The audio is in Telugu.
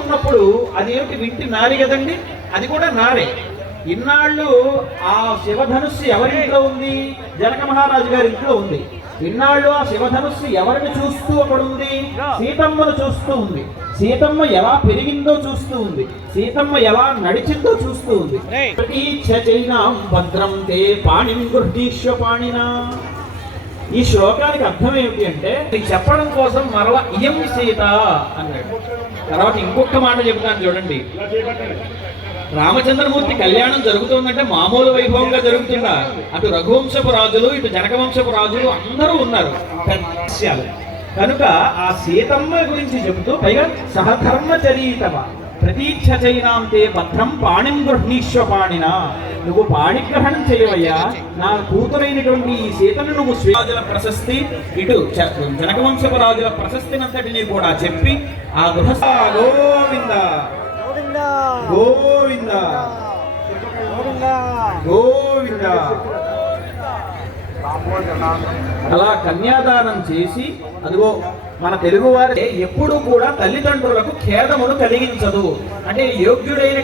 ఉన్నప్పుడు అదేమిటి వింటి నారి కదండి, అది కూడా నారే. ఇన్నాళ్ళు ఆ శివధనుస్సు ఎవరింట్లో ఉంది? జనక మహారాజు గారి ఇంట్లో ఉంది. ఇన్నాళ్ళు ఆ శివధనుస్సు ఎవరిని చూస్తూ అక్కడ ఉంది? సీతమ్మను చూస్తూ ఉంది. సీతమ్మ ఎలా పెరిగిందో చూస్తూ ఉంది. సీతమ్మ ఎలా నడిచిందో చూస్తూ ఉంది. భద్రం తే పాణిం గృహీష్వ పాణినా. ఈ శ్లోకానికి అర్థం ఏమిటి అంటే, చెప్పడం కోసం మరల ఇయం సీత అన్నాడు. తర్వాత ఇంకొక మాట చెబుతాను చూడండి. రామచంద్రమూర్తి కళ్యాణం జరుగుతుందంటే మామూలు వైభవంగా జరుగుతుందా? అటు రఘువంశపు రాజులు, ఇటు జనకవంశపు రాజులు అందరూ ఉన్నారు. కనుక ఆ సీతమ్మ గురించి చెబుతూ పైగా సహధర్మచరీతవ ప్రతీక్షచైనాంతే భద్రం పాణిం గృహీష్వ పాణిన. నువ్వు పాణిగ్రహణం చేయవయ్యా, నా కూతురైనటువంటి ఈ సీతను నువ్వు రాజుల ప్రశస్తి, ఇటు జనకవంశపు రాజుల ప్రశస్తినంతటినీ కూడా చెప్పి ఆ గృహస్థ గోవింద గోవింద గోవింద అలా కన్యాదానం చేసి, అదిగో మన తెలుగు వారి ఎప్పుడు కూడా తల్లిదండ్రులకు ఖేదమును కలిగించదు. అంటే యోగ్యుడైన